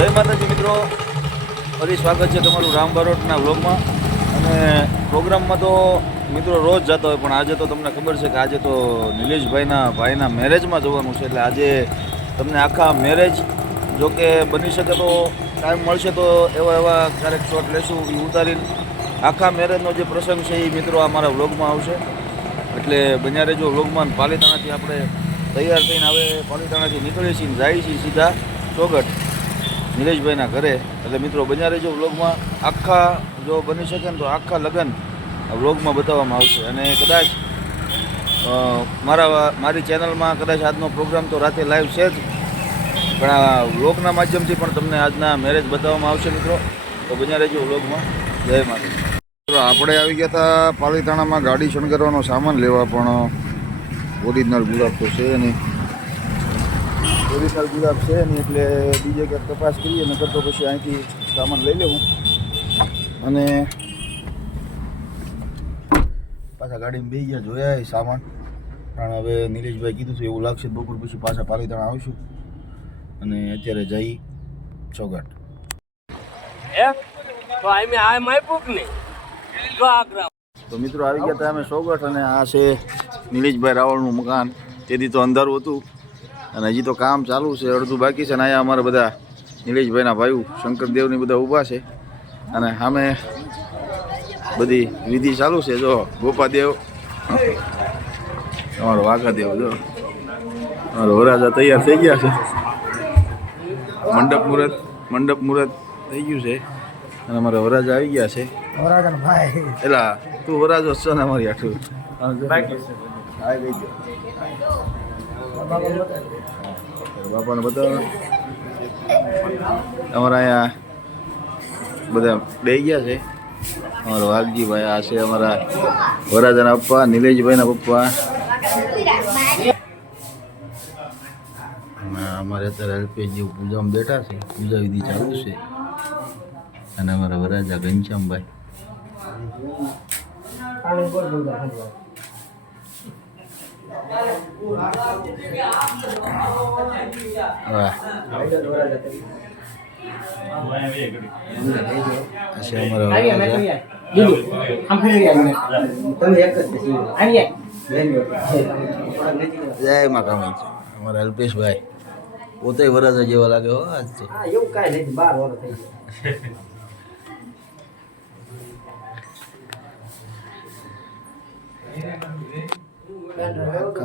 જય માતાજી મિત્રો, ફરી સ્વાગત છે તમારું રામ બારોટના વ્લોગમાં. અને પ્રોગ્રામમાં તો મિત્રો રોજ જતા હોય, પણ આજે તો તમને ખબર છે કે આજે તો નિલેશભાઈના ભાઈના મેરેજમાં જવાનું છે. એટલે આજે તમને આખા મેરેજ, જો કે બની શકે તો ટાઈમ મળશે તો એવા ક્યારેક શોટ લેશું એ ઉતારીને આખા મેરેજનો જે પ્રસંગ છે એ મિત્રો અમારા વ્લોગમાં આવશે. એટલે બન્યા રહેજો વ્લોગમાં. પાલીતાણાથી આપણે તૈયાર થઈને હવે પાલીતાણાથી નીકળીએ છીએ, જાય છીએ સીધા ચોગઠ નિલેશભાઈના ઘરે. એટલે મિત્રો બન્યા રહેજો વ્લોગમાં. આખા જો બની શકે ને તો આખા લગ્ન વ્લોગમાં બતાવવામાં આવશે. અને કદાચ મારી ચેનલમાં કદાચ આજનો પ્રોગ્રામ તો રાતે લાઈવ છે જ, પણ આ વ્લોગના માધ્યમથી પણ તમને આજના મેરેજ બતાવવામાં આવશે મિત્રો. તો બન્યા રહેજો વ્લોગમાં. જય માતા. આપણે આવી ગયા હતા પાલીતાણામાં ગાડી શણગારવાનો સામાન લેવા, પણ ઓરિજિનલ ગુલાબ તો છે નહીં. ઓરિજિનલ ગુલાબ છે નહીં એટલે બીજે ક્યાંક તપાસ કરીએ, નકર તો પછી અહીંથી સામાન લઈ લેવું. અને પાછા ગાડીમાં બેસી ગયા, જોયા એ સામાન. પણ હવે નિલેશભાઈ કીધું હતું એવું લાગશે બપોર પછી પાછા પાલીતાણા આવીશું. અને અત્યારે જઈ ચોગઠ. તો મિત્રો આવી ગયા હતા અમે સોગઠ, અને આ છે નિલેશભાઈ રાવળનું મકાન. તેથી તો અંધારું હતું અને હજી તો કામ ચાલુ છે, અડધું બાકી છે. અને અહીંયા અમારા બધા નિલેશભાઈના ભાઈઓ શંકરદેવની બધા ઊભા છે, અને સામે બધી વિધિ ચાલુ છે. જો ગોપાદેવ, અમારો વાઘાદેવ, જો અમારો વરાજા તૈયાર થઈ ગયા છે. મંડપ મુહૂર્ત થઈ ગયું છે, અને અમારા વરાજા આવી ગયા છે. એલા તું વરાજો છો ને અમારી આઠું બાપાને બતાવો. અમારા અહીંયા બધા બે ગયા છે. અમારો વાઘજીભાઈ, આ છે અમારા વરાજાના પપ્પા, નિલેશભાઈના પપ્પા. અમારે અત્યારે અલ્પેશજી પૂજામાં બેઠા છે, પૂજા વિધિ ચાલુ છે. અને અમારા વરાજા ઘનશ્યામભાઈ. જય મા કામાઈ. અમારા અલ્પેશભાઈ પોતે વરાજા જેવા લાગે હો આજ તો. એવું કાંઈ નથી, 12 વર્ષ થઈ ગયા.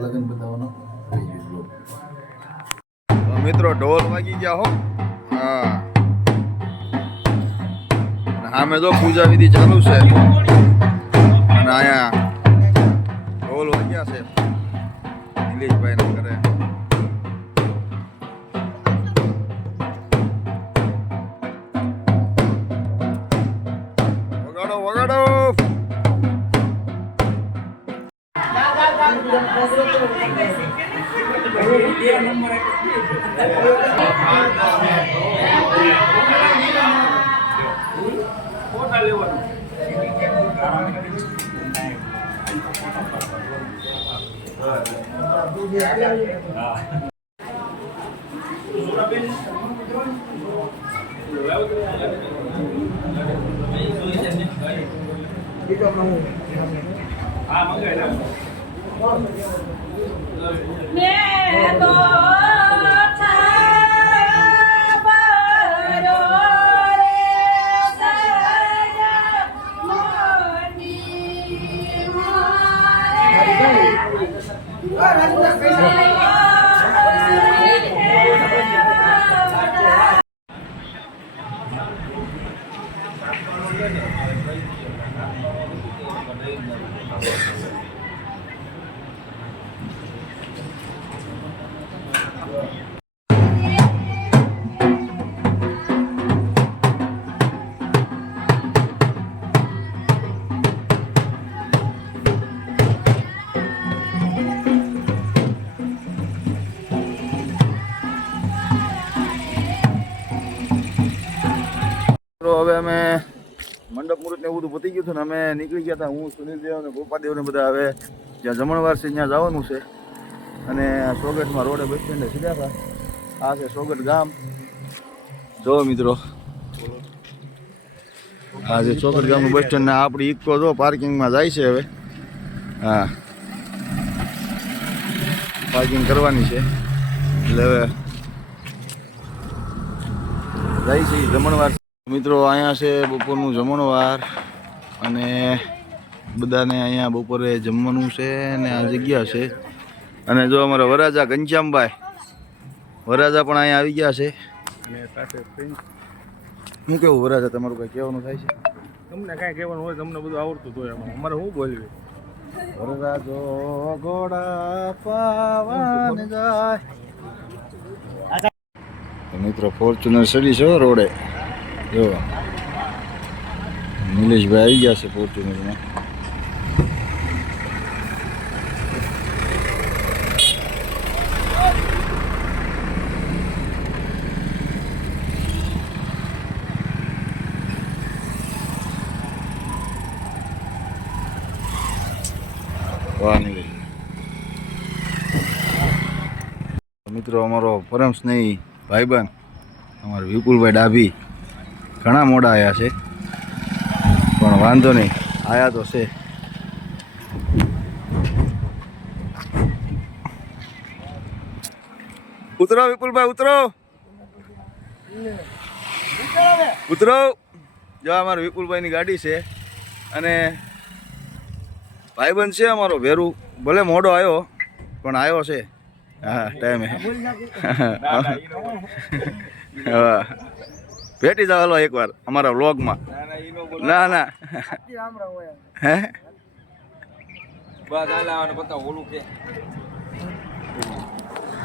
લગન બતાવવાનો મિત્રો. ઢોલ વાગી ગયા હો. હા, સામે જો પૂજા વિધિ ચાલુ છે, અને અહીંયા ઢોલ વાગ્યા છે નિલેશભાઈ ના ઘરે. વગાડો વગાડો. હવે અમે મંડપ મુહૂર્ત ને એવું બધું પતી ગયું હતું ને અમે નીકળી ગયા હતા. હું, સુનિલદેવ અને ગોપાદેવ ને બધા હવે જ્યાં જમણવાર છે ત્યાં જવાનું છે. અને સોગઠમાં રોડે બસ સ્ટેન્ડે સીધા હતા. આ છે સોગઠ ગામ. જો મિત્રો આ જે ચોકડ ગામનું બસ સ્ટેન્ડ ને આપણી ઇકો જો પાર્કિંગમાં જાય છે હવે. હા પાર્કિંગ કરવાની છે એટલે હવે જાય છે જમણવાર. મિત્રો અહીંયા છે બપોરનું જમણવાર અને બધાને અહીંયા બપોરે જમવાનું છે ને આ જગ્યા છે. અને જો અમારા વરાજા ઘનશ્યામભાઈ વરાજા પણ અહીંયા આવી ગયા છે. શું કેવું વરાજા તમારું કઈ કહેવાનું થાય છે? તમને કાંઈ કહેવાનું હોય તમને બધું આવડતું હોય અમારે શું બોલવી. વરરાજો ઘોડા પાવાન જાય. મિત્રો ફોર્ચ્યુનર સડી છે રોડે. જો નિલેશભાઈ આવી ગયા છે ફોર્ચ્યુનરમાં. મિત્રો અમારો પરમ સ્નેહી ભાઈબંધ અમારો વિપુલભાઈ ડાભી ઘણા મોડા આવ્યા છે પણ વાંધો નહીં આયા તો છે. ઉતરો વિપુલભાઈ ઉતરો ઉતરો. જો અમારા વિપુલભાઈની ગાડી છે અને ભાઈબંધ છે અમારો ભેરું. ભલે મોડો આવ્યો પણ આવ્યો છે. હા ટાઈમે હા ભેટી જાવ હલો એકવાર અમારા વ્લોગમાં. ના ના હે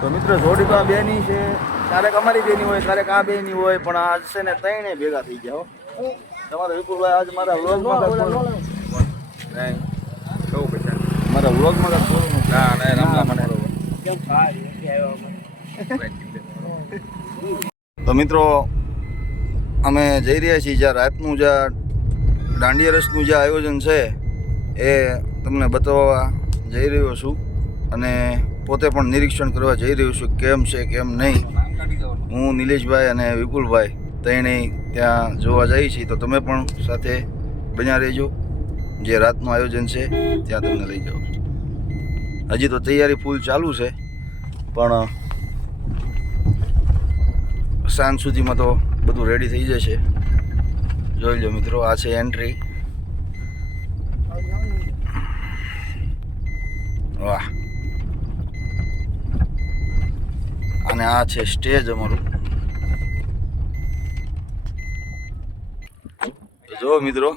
તો મિત્રો જોડી તો આ બેની છે. ક્યારેક અમારી બેની હોય ક્યારેક આ બેની હોય પણ આજ છે ને ત્રણે ભેગા થઈ ગયા. તમારા વિપુલભાઈ આજ મારા વ્લોગમાં મારા વ્લોગમાં ના ના રમલા મને. તો મિત્રો અમે જઈ રહ્યા છીએ જ્યાં રાતનું જ્યાં દાંડિયા રસનું જે આયોજન છે એ તમને બતાવવા જઈ રહ્યો છું અને પોતે પણ નિરીક્ષણ કરવા જઈ રહ્યો છું કેમ છે કેમ નહીં. હું નિલેશભાઈ અને વિપુલભાઈ ત્રણેય ત્યાં જોવા જઈએ છીએ તો તમે પણ સાથે બન્યા રહેજો. જે રાતનું આયોજન છે ત્યાં તમને લઈ જાઉં. હજી તો તૈયારી ફૂલ ચાલુ છે પણ સાંજ સુધીમાં તો બધું રેડી થઈ જશે. જોઈ લો મિત્રો આ છે એન્ટ્રી. વાહ. અને આ છે સ્ટેજ અમારું. જો મિત્રો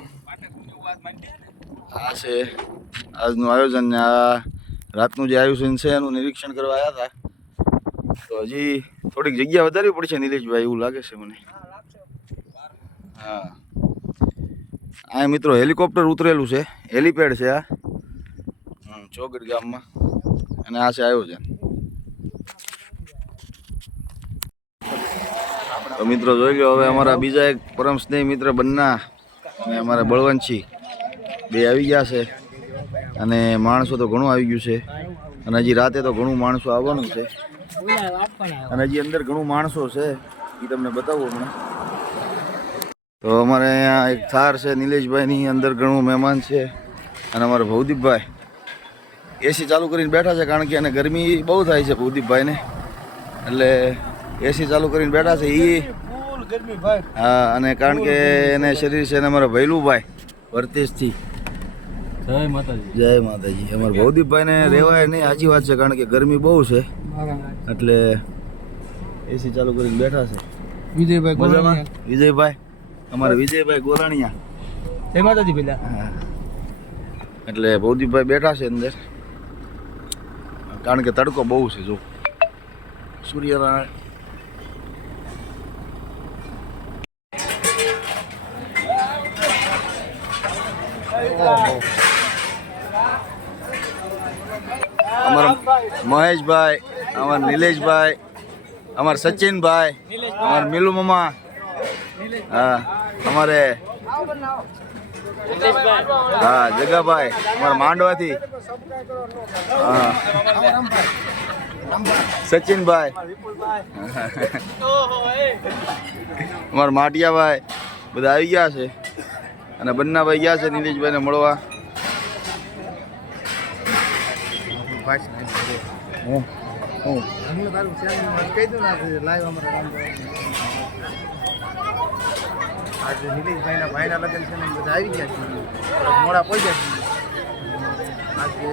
આ છે આજનું આયોજન ને આ રાતનું જે આયોજન છે એનું નિરીક્ષણ કરવા આવ્યા હતા. તો હજી થોડીક જગ્યા વધારવી પડશે નિલેશભાઈ એવું લાગે છે મને. હા આ મિત્રો હેલિકોપ્ટર ઉતરેલું છે. હેલિપેડ છે આ ચોગડ ગામમાં અને આ છે આયોજન. તો મિત્રો જોઈ લો હવે અમારા બીજા એક પરમ સ્નેહી મિત્ર બન્ના અને અમારા બળવંતસિંહ બે આવી ગયા છે અને માણસો તો ઘણું આવી ગયું છે અને હજી રાતે તો ઘણું માણસો આવવાનું છે અને હજી અંદર ઘણું માણસો છે એ તમને બતાવું હમણાં. તો અમારે અહીંયા એક થાર છે નિલેશભાઈની અંદર ઘણું મહેમાન છે અને અમારા ભવદીપભાઈ એસી ચાલુ કરીને બેઠા છે કારણ કે એને ગરમી બહુ થાય છે ભવદીપભાઈને એટલે એસી ચાલુ કરીને બેઠા છે એ. હા અને કારણ કે એને શરીર છે અને અમારા ભૈલુભાઈ વર્તેશથી જય માતાજી. જય માતાજી. અમારા ભવદીપભાઈને રહેવાય નહીં સાચી વાત છે કારણ કે ગરમી બહુ છે એટલે એસી ચાલુ કરીને બેઠા છે. વિજયભાઈ વિજયભાઈ અમારા વિજયભાઈ ગોરાણીયા જય માતાજી પેલા. હા એટલે ભવદીપભાઈ બેઠા છે અંદર કારણ કે તડકો બહુ છે. જો સૂર્યનારાયણ અમારા મહેશભાઈ અમારા નિલેશભાઈ અમારા સચિનભાઈ અમારા મિલુ મામા. હા અમારે હા જગાભાઈ અમારા માંડવાથી. હા સચિનભાઈ અમારા માટિયાભાઈ બધા આવી ગયા છે અને બંનાભાઈ ગયા છે નિલેશભાઈને મળવા. આજે નિલેશભાઈના ભાઈના લગ્ન છે ને બધા આવી ગયા છે, મોડા પહોંચ્યા છે. આજે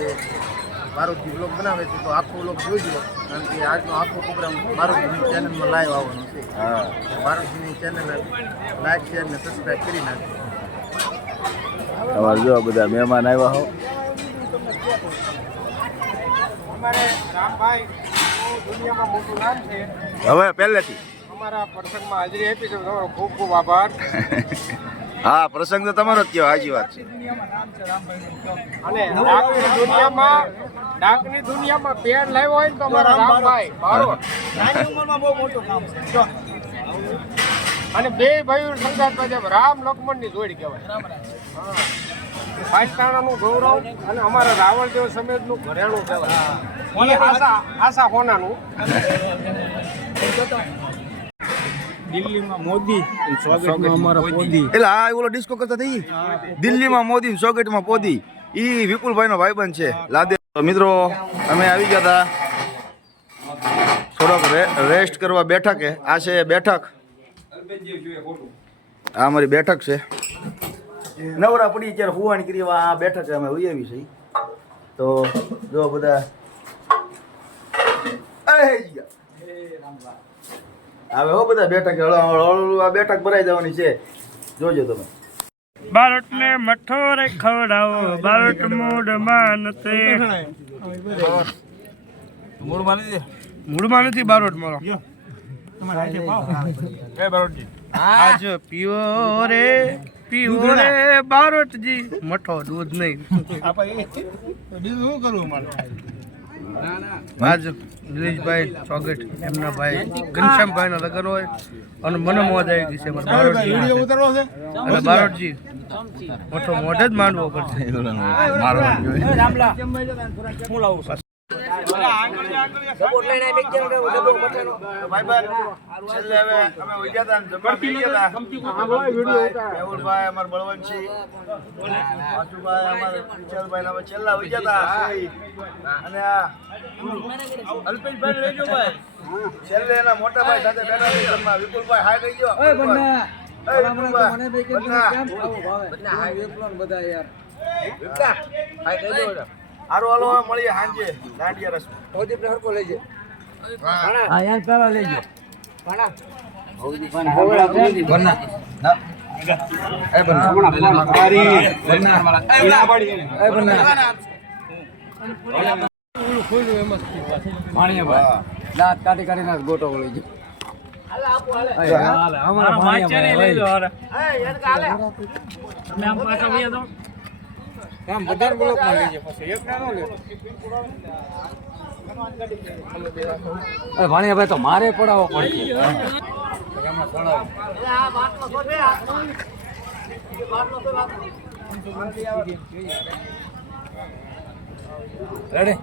મારુતિ બ્લોગ બનાવે છે તો આખો બ્લોગ જોઈજો, કારણ કે આજનો આખો પ્રોગ્રામ મારુતિની ચેનલમાં લાઈવ આવવાનો છે. હા મારુતિની ચેનલ લાઈક શેર ને સબસ્ક્રાઈબ કરી નાખજો. તમારે જો બધા મહેમાન આવ્યા હો. અમારે રામભાઈ દુનિયામાં મોટું નામ છે. હવે પહેલેથી અમારા પ્રસંગમાં હાજરી આપી છે, તમારો ખૂબ ખૂબ આભાર. હા પ્રસંગ તો તમારો જ કહેવાય, સાચી વાત છે. અને ડાકની દુનિયામાં પેડ લાવ્યો હોય ને તો અમારા રામભાઈ બારોટ. નાની ઉંમરમાં બહુ મોટું કામ છે. અને બે ભાઈઓ સંગાતમાં જેમ રામ લક્ષ્મણની જોડી કહેવાય. પાટણાનું ગૌરવ અને અમારા રાવણદેવ સમેતનું ઘરેણું કહેવાય. આશા હોનાનું. દિલ્હીમાં મોદી, સ્વાગતમાં અમારા મોદી. એટલે આ ઓલો ડિસ્કો કરતા થઈ દિલ્હીમાં મોદી, સોકેટમાં પોદી. ઈ વિપુલભાઈનો ભાઈબંધ છે લાદે. મિત્રો અમે આવી ગયા હતા થોડોક રેસ્ટ કરવા બેઠકે. આ છે બેઠક, આ અમારી બેઠક છે. નવરા પડી ત્યારે હુવાણી કરી આ બેઠક અમે ઉઈ આવી છે. તો જો બધા હવે હો બધા બેઠક આ બેઠક ભરાઈ જવાની છે, જોજો તમે. બારોટ ને મઠો રે ખવડાવો, બારોટ મૂડ માનતે. મૂડમાં નથી બારોટ મારો. આજ પીવો રે બારોટજી મઠો, દૂધ નહીં. આજ નિલેશભાઈ સ્વાગત, એમના ભાઈ ઘનશ્યામભાઈના લગ્ન હોય અને મને મોજ આવી ગઈ છે બારોટજી. અને બારોટજી મોટો મોઢે જ માંડવો પડશે. છેલ્લે એના મોટા ભાઈ સાથે બેઠા વિપુલભાઈ હાય કહી ગયો. હારો હાલો મળીએ સાંજે દાંડિયા રસ. દાંત કાઢી કાઢીને ગોટો વળી ગયો. ભાણિયાભાઈ તો મારે પડાવવો પડશે. રેડી.